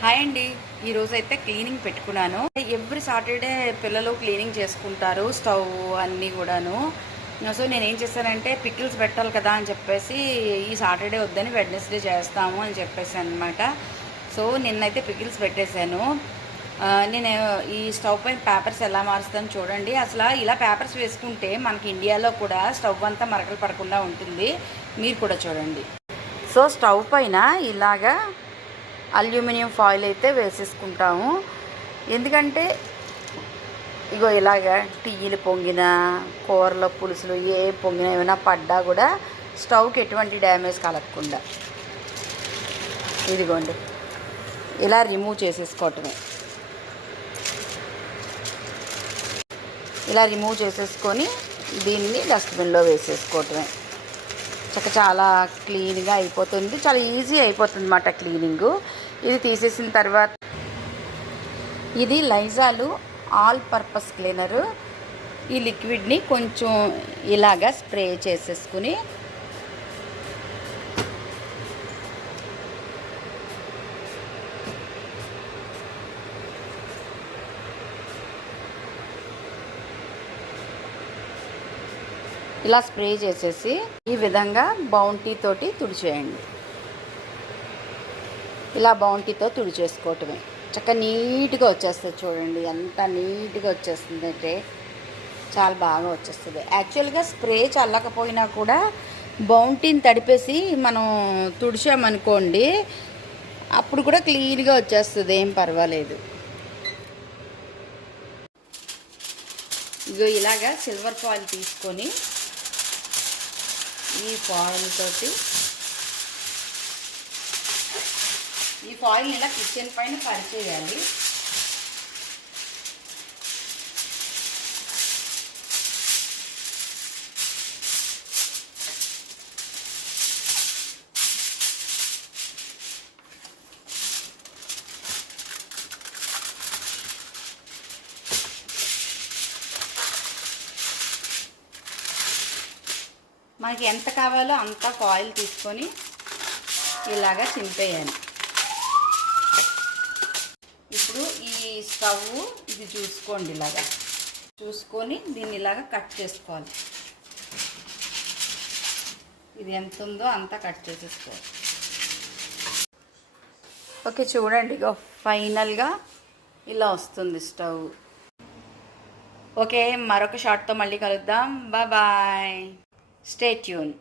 Hi అండి. ఈరోజు అయితే క్లీనింగ్ పెట్టుకున్నాను. ఎవ్రీ సాటర్డే పిల్లలు క్లీనింగ్ చేసుకుంటారు స్టవ్ అన్నీ కూడాను. సో నేను ఏం చేశానంటే పికిల్స్ పెట్టాలి కదా అని చెప్పేసి ఈ సాటర్డే వద్దని వెడ్నెస్డే చేస్తాము అని చెప్పేసి అనమాట సో నిన్నైతే పికిల్స్ పెట్టేశాను. నేను ఈ స్టవ్ పైన పేపర్స్ ఎలా మారుస్తాను చూడండి. అసలు ఇలా పేపర్స్ వేసుకుంటే మనకి ఇండియాలో కూడా స్టవ్ అంతా మరకలు పడకుండా ఉంటుంది. మీరు కూడా చూడండి. సో స్టవ్ పైన ఇలాగా అల్యూమినియం ఫాయిల్ అయితే వేసేసుకుంటాము. ఎందుకంటే ఇగో ఇలాగా టీలు పొంగిన కూరల పులుసులు ఏ పొంగిన ఏమైనా పడ్డా కూడా స్టవ్కి ఎటువంటి డ్యామేజ్ కలగకుండా. ఇదిగోండి. ఇలా రిమూవ్ చేసేసుకోవటమే. ఇలా రిమూవ్ చేసేసుకొని దీన్ని డస్ట్బిన్లో వేసేసుకోవటమే. చక్క చాలా క్లీన్గా అయిపోతుంది. చాలా ఈజీ అయిపోతుంది అన్నమాట క్లీనింగు. ఇది తీసేసిన తర్వాత ఇది లైజాలు ఆల్ పర్పస్ క్లీనరు. ఈ లిక్విడ్ని కొంచెం ఇలాగా స్ప్రే చేసేసుకుని ఇలా స్ప్రే చేసేసి ఈ విధంగా బౌంటీ తోటి తుడిచేయండి. ఇలా బౌంటీతో తుడిచేసుకోవటమే చక్క నీట్గా వచ్చేస్తుంది చూడండి ఎంత నీట్గా వచ్చేస్తుంది అంటే చాలా బాగా వచ్చేస్తుంది. యాక్చువల్గా స్ప్రే చల్లకపోయినా కూడా బౌంటీని తడిపేసి మనం తుడిచామనుకోండి అప్పుడు కూడా క్లీన్గా వచ్చేస్తుంది ఏం పర్వాలేదు. ఇగో ఇలాగా సిల్వర్ ఫాయిల్ తీసుకొని ఈ ఫాయిల్ తోటి ఈ ఫాయిల్ని ఇలా కిచెన్ పైన పరిచేయాలి. మనకి ఎంత కావాలో అంత ఫాయిల్ తీసుకొని ఇలాగా చింపేయాలి. ఈ స్టవ్ ఇది చూసుకోండి ఇలాగా. చూసుకొని దీన్ని ఇలాగా కట్ చేసుకోవాలి. ఇది ఎంత ఉందో అంతా కట్ చేసేసుకోవాలి. ఓకే చూడండి ఇక ఫైనల్గా ఇలా వస్తుంది స్టవ్. ఓకే మరొక షార్ట్తో మళ్ళీ కలుద్దాం. బాయ్. Stay tune.